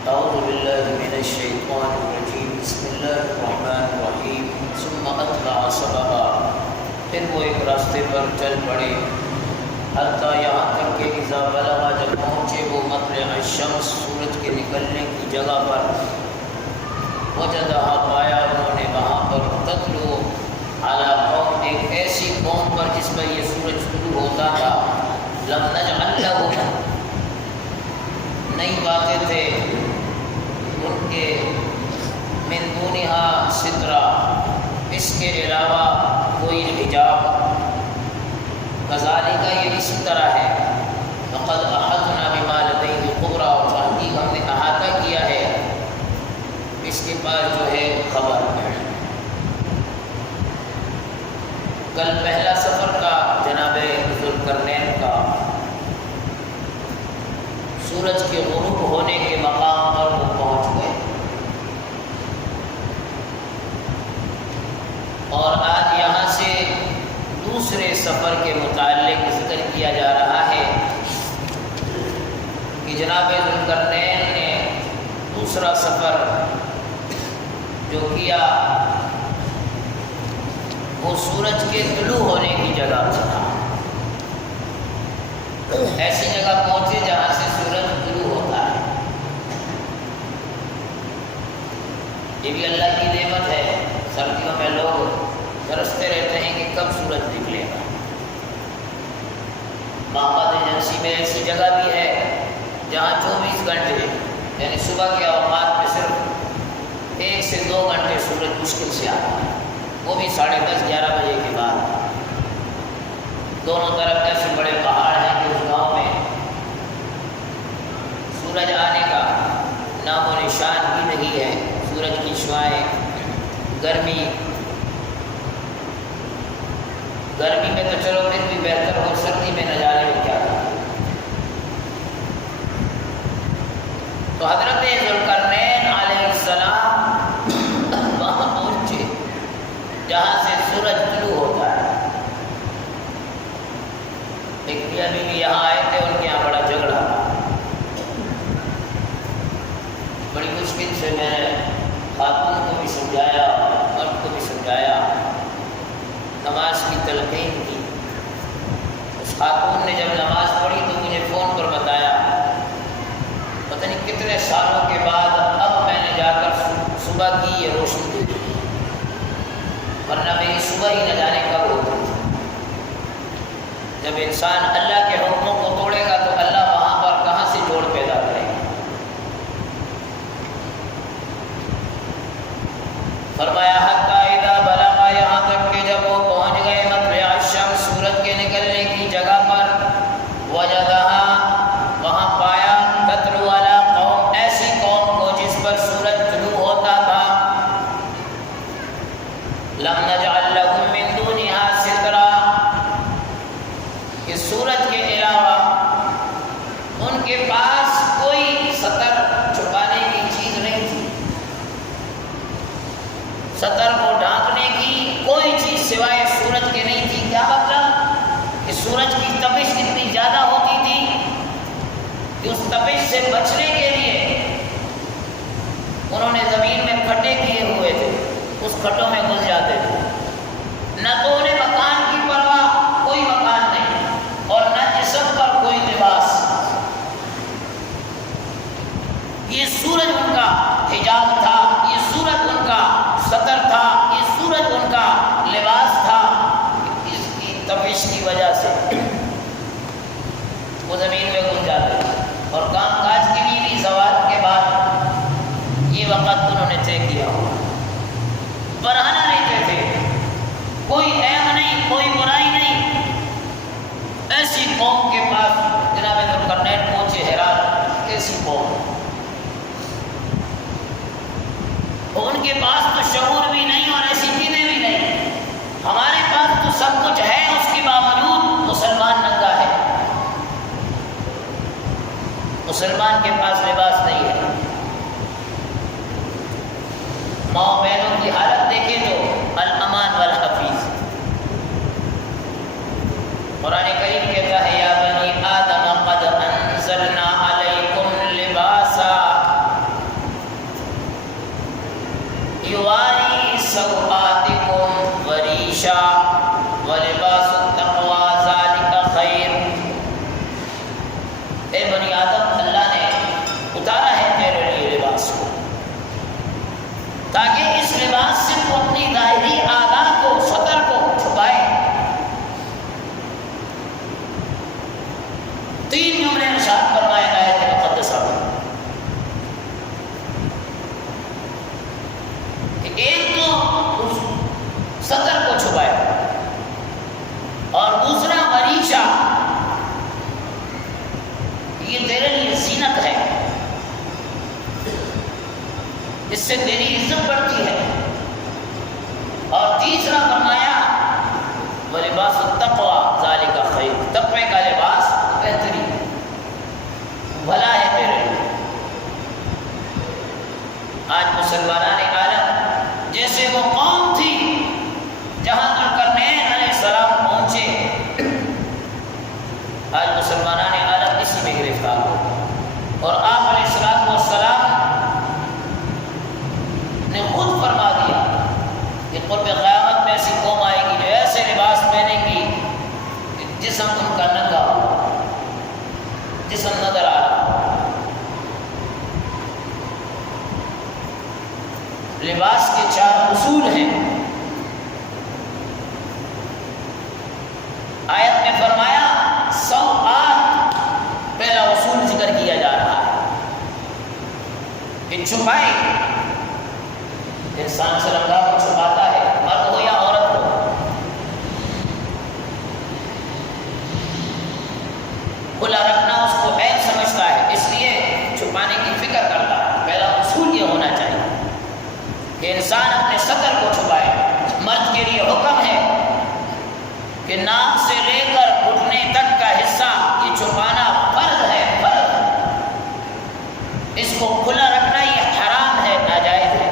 أعوذ بالله من الشيطان الرجيم بسم الله الرحمن الرحیم ثم أتبع سببا پھر وہ ایک راستے پر چل پڑے حتیٰ یہاں تک کہ اذا بلغ جب پہنچے وہ مطلع الشمس سورج کے نکلنے کی جگہ پر وجدہا پایا انہوں نے وہاں پر تطلع علی قوم ایک ایسی قوم پر جس پر یہ سورج طلوع ہوتا تھا لم نجعل لہم نہیں پاتے تھے ان کے من دونہا سترا اس کے علاوہ کوئی حجاب کذالک یہ اسی طرح ہے فقد احطنا بما لدیہ خبرا اور تحقیق ہم نے احاطہ کیا ہے اس کے پاس جو ہے خبر کل پہلا سفر کا جناب ذوالقرنین کا سورج کے غروب ہونے کے مقام پر وہ پہنچ گئے اور آج یہاں سے دوسرے سفر کے متعلق ذکر کیا جا رہا ہے کہ جناب ذوالقرنین نے دوسرا سفر جو کیا وہ سورج کے طلوع ہونے کی جگہ پر تھا ایسی جگہ پہنچے جہاں سے سورج طلوع ہوتا ہے یہ بھی اللہ کی نعمت ہے سردیوں میں لوگ ترستے رہتے ہیں کہ کب سورج نکلے گا محمد ایجنسی میں ایسی جگہ بھی ہے جہاں 24 گھنٹے یعنی صبح کے اوقات میں صرف 1 سے 2 گھنٹے سورج مشکل سے آتا ہے وہ بھی 10:30 11 بجے کے بعد دونوں طرف ایسے بڑے پہاڑ ہیں کہ اس گاؤں میں سورج آنے کا نام و نشان بھی نہیں ہے سورج کی شعاعیں گرمی میں تو چلو پھر بھی بہتر ہو سردی میں نہ جانے میں کیا تھا تو حضرت ذوالقرنین علیہ السلام وہاں پہنچے جہاں سے سورج طلوع ہوتا ہے ایک بھی یہاں آئے تھے ان کے یہاں بڑا جھگڑا بڑی مشکل سے میں نے خاتون کو بھی سمجھایا مرد کو بھی سمجھایا نماز کی تلقین کی اس خاتون نے جب نماز پڑھی تو مجھے فون پر بتایا پتہ نہیں کتنے سالوں کے بعد اب میں نے جا کر صبح کی یہ روشنی دیکھی ورنہ میری صبح ہی نہ جانے کب ہوتی تھی جب انسان اللہ کے حکموں کو توڑے گا تو اللہ وہاں پر کہاں سے جوڑ پیدا کرے گا فرمایا حتی اذا بلغ یہاں تک کہ جب وہ پہنچ گئے مطلع الشمس سورج کے نکلنے کی جگہ پر وجدہا وہاں پایا تطلع علی قوم ایسی قوم کو جس پر سورج طلوع ہوتا تھا لم نجعل لهم من دونها سترا کہ سورج کے علاوہ ان کے پاس کوئی ستر چھپانے کی چیز نہیں تھی ستر کو ڈھانکنے کی کوئی چیز سوائے سورج کے نہیں تھی کیا مطلب کہ سورج کی تپش اتنی زیادہ ہوتی تھی کہ اس تپش سے بچنے کے لیے انہوں نے زمین میں کھڈے کیے ہوئے تھے اس کھڈوں میں گھس جاتے تھے نہ تو انہیں مکان کی پرواہ کوئی مکان نہیں اور نہ جسم پر کوئی لباس یہ سورج ان کا حجاب تھا یہ سورج ان کا ستر تھا یہ سورج ان کا لباس تھا اس کی تپش کی وجہ سے وہ زمین میں گھس جاتے تھے اور کام کاج کے لیے بھی زوال کے بعد یہ وقت انہوں نے طے کیا ہوا بڑھانا نہیں کہتے کوئی عیب نہیں کوئی برائی نہیں ایسی قوم کے پاس جناب ذوالقرنین پہنچے حیران کیسی قوم ان کے پاس تو شعور بھی نہیں اور ایسی چیزیں بھی نہیں ہمارے پاس تو سب کچھ ہے اس کے باوجود مسلمان ننگا ہے مسلمان کے پاس لباس نہیں ہے ماں بہنوں کی حالت دیکھیں تو الامان والحفیظ قرآن کریم کہتا ہے یا بنی آدم قد انزلنا علیکم لباسا یواری سوآتکم وریشا ولباس التقوی ذالک خیر۔ اے بنی آدم، اللہ نے اتارا ہے تیرے لیے لباس کو تاکہ اس لباس سے تو اپنی ظاہری اعضاء کو، سطر کو چھپائے۔ تین جملے ارشاد فرمائے آیت مقدسہ میں کہ ایک تو اس سطر کو چھپائے اور دوسرا وریشہ، یہ تیرے لیے زینت ہے، اس سے تیری عزت بڑھتی ہے، اور تیسرا فرمایا وَلِبَاسُ التَّقْوَى ذَلِكَ خَيْرٌ، تقوی کا لباس بہترین بھلا ہے تیرے لیے۔ آج مسلمانان عالم جیسے وہ قوم تھی جہاں ذوالقرنین علیہ السلام پہنچے، آج مسلمانان عالم اسی میں گرفتار ہو، اور آپ علیہ السلام نے خود فرما دیا کہ قرب قیامت میں ایسی قوم آئے گی جو ایسے لباس پہنے گی کہ جسم ان کا ننگا ہو، جسم نظر آ رہا۔ لباس کے 4 اصول ہیں۔ آیت میں فرمایا سوآت، پہلا اصول ذکر کیا جا رہا ہے کہ چھپائی، انسان شرمگاہ کو چھپاتا ہے، مرد ہو یا عورت ہو، کھلا رکھنا اس کو عیب سمجھتا ہے، اس لیے چھپانے کی فکر کرتا ہے۔ پہلا اصول یہ ہونا چاہیے کہ انسان اپنے سطر کو چھپائے۔ مرد کے لیے حکم ہے کہ ناک سے لے کر گھٹنے تک کا حصہ یہ چھپانا فرض ہے، فرض۔ اس کو کھلا رکھنا یہ حرام ہے، ناجائز ہے۔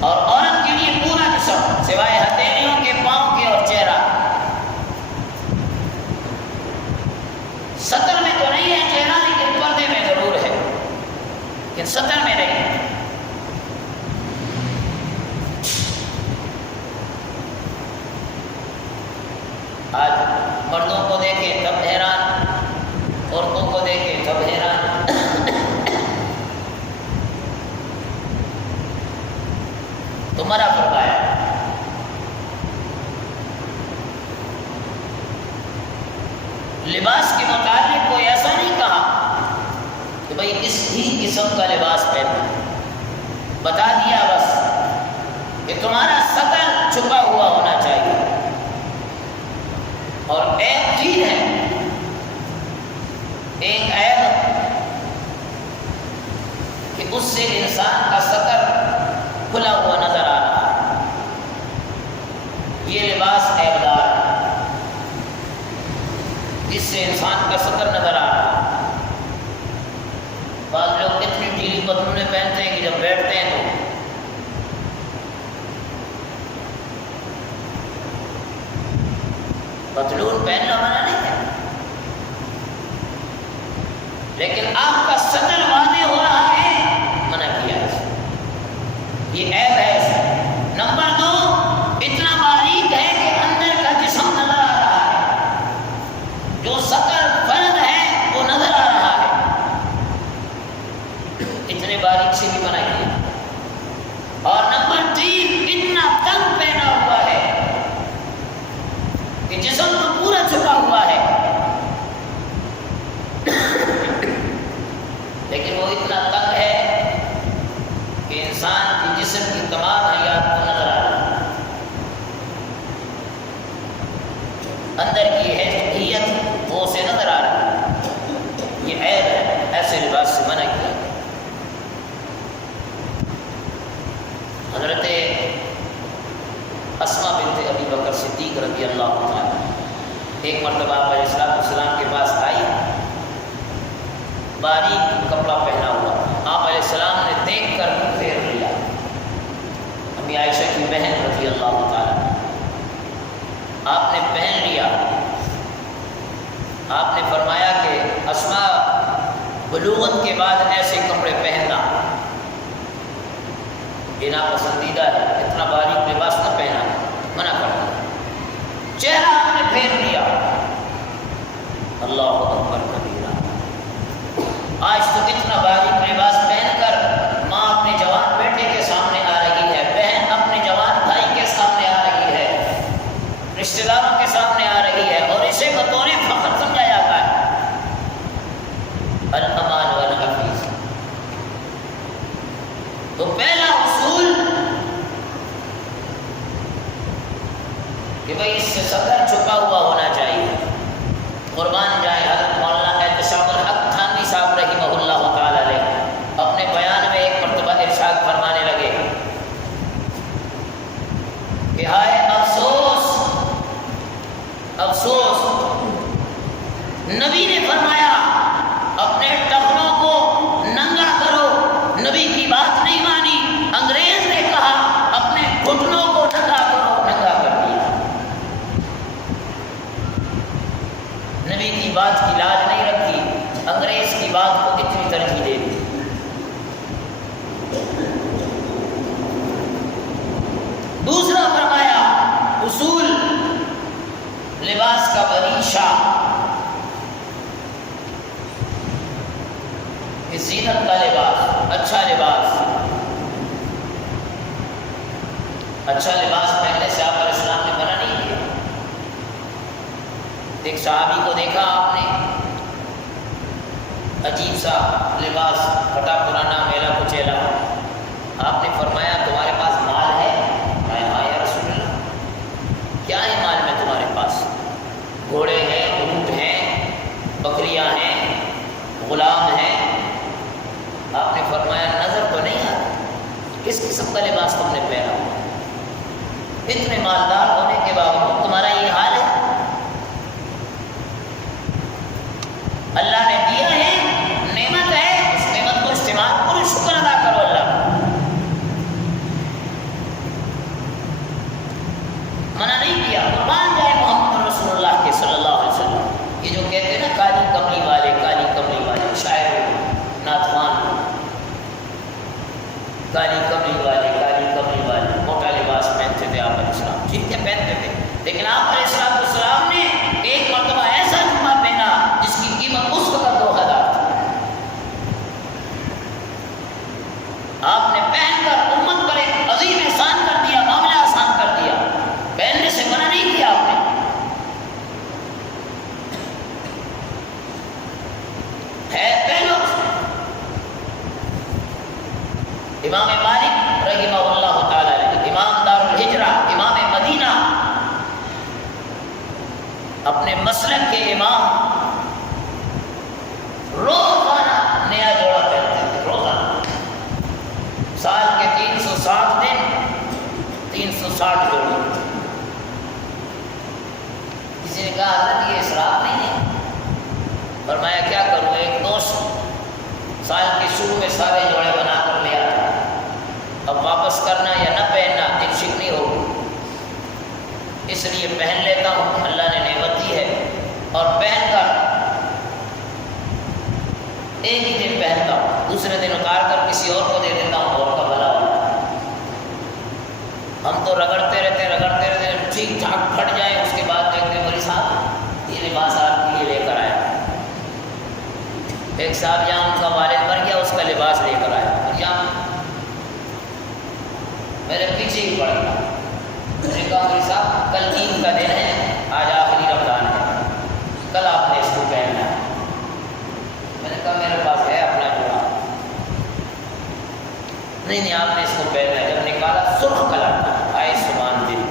اور عورت کے لیے پورا جسم سوائے ہتھیلیوں کے، پاؤں کے اور چہرہ۔ سطر میں تو نہیں ہے چہرہ، لیکن پردے میں ضرور ہے، لیکن سطر میں نہیں ہے۔ آج مردوں کو دیکھیں تب حیران، عورتوں کو دیکھیں تب حیران۔ تمہارا فرمایا لباس کے متعلق کوئی ایسا نہیں کہا کہ بھئی اس ہی قسم کا لباس پہننا، بتا دیا بس کہ تمہارا سطر چھپا ہوا ہونا چاہیے۔ اور ایک چیز ہے، ایک عیب کہ اس سے انسان کا سطر کھلا ہوا نظر آ رہا ہے، یہ لباس عیب دار ہے، جس سے انسان کا سطر نظر آ رہا ہے۔ بعض لوگ اتنی ڈھیلی پتلونیں پہنتے ہیں کہ جب بیٹھتے ہیں تو پتلون پہننا منع نہیں ہے، لیکن آپ کا سطر واضح ہو رہا ہے، منع کیا ہے، یہ عیب ہے۔ نمبر 2، اتنا باریک ہے کہ اندر کا جسم نظر آ رہا ہے، جو سطر فرض ہے وہ نظر آ رہا ہے، اتنے باریک سے بھی منع کیا۔ اور نمبر 3، اتنا تنگ پہنا ہوا ہے کہ جسم تو پورا چھپا ہوا ہے، لیکن وہ اتنا تنگ ہے کہ انسان کی جسم کی تمام حیات کو نظر آ رہا ہے، اندر کی حیثیت وہ اسے نظر آ رہا ہے، یہ عیب ہے، ایسے لباس سے منع کیا۔ حضرت اسماء بنت ابی بکر صدیق رضی اللہ تعالیٰ ایک مرتبہ آپ علیہ السلام کے پاس آئی، باریک کپڑا پہنا ہوا، آپ علیہ السلام نے دیکھ کر پھیر لیا۔ امی عائشہ کی بہن رضی اللہ تعالیٰ، آپ نے پہن لیا، آپ نے فرمایا کہ اسماء بلوغت کے بعد ایسے کپڑے پہننا یہ ناپسندیدہ ہے، اتنا باریک لباس نہ پہنا، منع کر دیا۔ چہرہ آپ نے پھیر لیا، اللہ اکبر کبیرہ۔ آج تو اتنا باریک لباس پہن کر ماں اپنے جوان بیٹے کے سامنے آ رہی ہے، بہن اپنے جوان بھائی کے سامنے آ رہی ہے، رشتہ داروں کے سامنے آ رہی ہے، اور اسے بطور فخر سمجھا جاتا ہے۔ الامان والحفیظ۔ تو پہلا اصول کہ بھئی اس سے صدر چھپا ہوا ہونا چاہیے۔ قربان جائے حضرت مولانا احتشام الحق تھانوی صاحب رحمہ اللہ تعالی علیہ اپنے بیان میں ایک مرتبہ ارشاد فرمانے لگے کہ ہائے افسوس افسوس، نبی نے فرمایا اپنے ٹخنوں کو ننگا کرو، نبی کی بات نہیں مانی۔ انگریز نے کہا اپنے گھٹنوں کو ننگا کرو، ننگا کر دیا۔ نبی کی بات کی لاج نہیں رکھی، انگریز کی بات کو اتنی ترجیح دے دی۔ دوسرا فرمایا اصول لباس کا بریشہ، زینت کا لباس، اچھا لباس پہننے سے آپ علیہ السلام نے منع نہیں کیا۔ ایک صحابی کو دیکھا آپ نے، عجیب سا لباس، پھٹا پرانا، میلا کچیلا، آپ نے فرمایا تمہارے پاس مال ہے؟ ہاں یا رسول اللہ، کیا ہے مال میں تمہارے پاس؟ گھوڑے ہیں، اونٹ ہیں، بکریاں ہیں، غلام ہیں۔ آپ نے فرمایا نظر تو نہیں آتا کس قسم کا لباس تم نے پہنا ہوا، اتنے مالدار ہونے کے باوجود تمہارا یہ حال ہے؟ اللہ نے دیا ہے، نعمت ہے، اس نعمت کو استعمال کرو، شکر ادا کرو اللہ کا۔ منع نہیں کیا۔ قربان جائے محمد رسول اللہ کے صلی اللہ علیہ وسلم۔ یہ جو کہتے ہیں نا کالی کملی والے، کالی کملی والے، شاعر ناتوان، کالی کملی والے موٹا لباس پہنتے تھے آپ علیہ السلام، ٹھیک ہے پہنتے تھے، لیکن آپ علیہ السلام نے ایک مرتبہ ایسا جمہ پہنا جس کی قیمت اس وقت 2000 تھی۔ آپ نے پہن کر امت پر ایک عظیم احسان کر دیا، معاملہ آسان کر دیا، پہننے سے منع نہیں کیا آپ نے۔ ہے پہنو۔ امام مالک رحمہ اللہ تعالی علیہ، امام دار الہجرہ، امام مدینہ، اپنے مسلک کے امام، روزانہ نیا جوڑا پہنتے تھے، روزانہ، سال کے 360 دن 360 جوڑے۔ کسی نے کہا حضرت یہ اسراف نہیں ہے؟ فرمایا کیا کروں، ایک دوست سال کے شروع میں سارے جوڑے بنا کر لے آتا، اب واپس کرنا یا نہ پہننا دل شکنی ہوگی، اس لیے پہن لیتا ہوں، اللہ نے نعمت دی ہے، اور پہن کر ایک ہی دن پہنتا ہوں، دوسرے دن اتار کر کسی اور کو دے دیتا ہوں، اور کا بھلا ہوتا ہے۔ ہم تو رگڑتے رہتے ٹھیک ٹھاک پھٹ جائے، اس کے بعد دیکھتے ہیں بڑی صاحب یہ لباس آپ کے لیے لے کر آیا۔ ایک صاحب جہاں ان کا والد مر گیا، اس کا لباس لے کر آیا، اور جہاں میرے پیچھے ہی پڑ گیا۔ میں نے کہا میرے صاحب کل عید کا دن ہے، آج آخری رمضان ہے، کل آپ نے اس کو پہننا ہے۔ میں نے کہا میرے پاس ہے اپنا جوڑا۔ نہیں آپ نے اس کو پہننا ہے۔ جب نکالا سرخ کلر کا، آئے سبحان دل،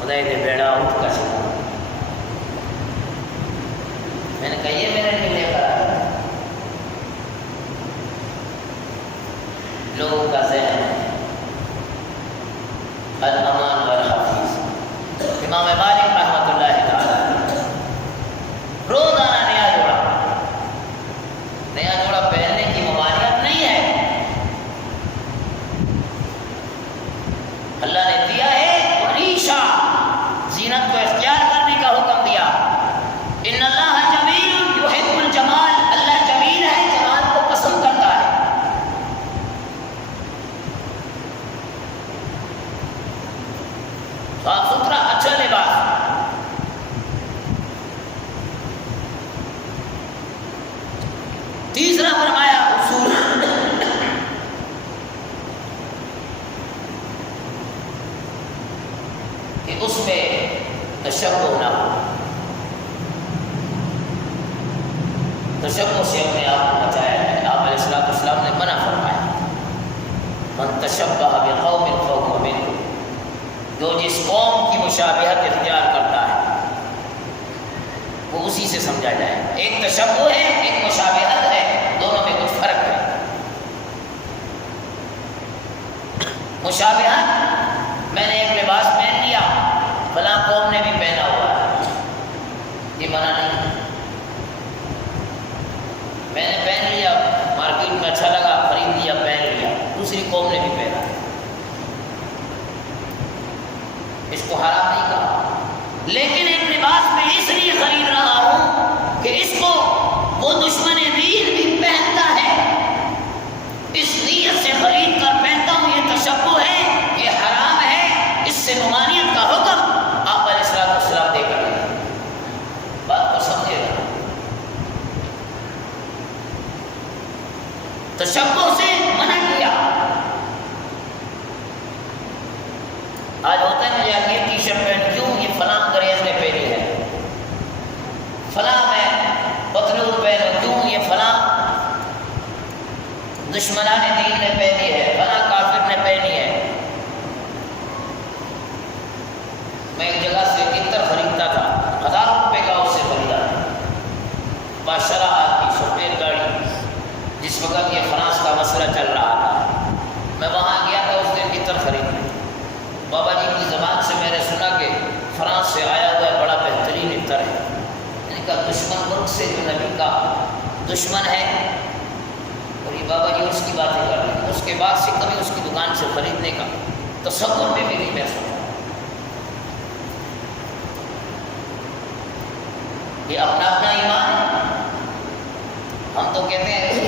خدا نے بیڑا اٹھ کا چلا۔ میں نے کہا یہ میرے لیے لے کر آیا۔ لوگوں کا ذہن الامان والحفیظ۔ امام مالک رحمۃ اللہ تعالی روزانہ نیا جوڑا پہننے کی ممانعت نہیں ہے، اللہ نے دیا ہے، ریشہ زینت کو اختیار کرنے کا حکم دیا۔ ان اللہ کہ اس میں تشبہ نہ ہو، تشبہ سے اپنے آپ کو بچایا جائے۔ آپ علیہ السلام نے منع فرمایا، من تشبہ بقوم فہو منہم، جو جس قوم کی مشابہت اختیار کرتا ہے وہ اسی سے سمجھا جائے۔ ایک تشبہ ہے، ایک مشابہت ہے، دونوں میں کچھ فرق ہے۔ مشابہت، میں نے ایک لباس پہن لیا، فلاں قوم نے بھی پہنا ہوا ہے، یہ منع نہیں۔ میں نے پہن لیا، مارکیٹ میں اچھا لگا، خرید لیا، پہن لیا، دوسری قوم نے بھی پہنا، اس کو حرام نہیں کہا۔ لیکن ایک لباس میں اس لیے خرید رہا ہوں کہ اس کو وہ دشمن دین بھی پہنتا ہے، اس نیت سے خرید کر پہنتا ہوں، یہ تشبہ ہے، یہ حرام ہے، اس سے ممانعت کا حکم آپ علیہ السلام دے کر دیں۔ بات کو سمجھے گا؟ تشبہ سے منع کیا۔ آج ہوتا ہے نا، یار یہ ٹی شرٹ پہن کیوں، یہ فلاں انگریز نے پہنی ہے، فلاں میں پتلون پہنو کیوں، یہ فلاں دشمنان دین نے پہنی ہے، فلاں کافر نے پہنی ہے۔ میں ایک جگہ سے عطر خریدتا تھا، 1000 روپے کا اس سے خریدا، بادشاہ آدمی، سفید گاڑی، جس وقت یہ فرانس کا مسئلہ چل رہا تھا، میں وہاں گیا تھا اس دن عطر خریدنے۔ بابا جی کی زبان سے میں نے سنا کہ فرانس سے آیا ہوا ہے، بڑا بہترین عطر ہے۔ میں نے کہا دشمن ملک سے جو نبی کا دشمن ہے، اور یہ بابا جی اس کی باتیں کر رہے ہیں، اس کے بعد سے کبھی اس کی دکان سے خریدنے کا تصور میں بھی نہیں میں سنا۔ یہ اپنا اپنا ایمان ہے۔ ہم تو کہتے ہیں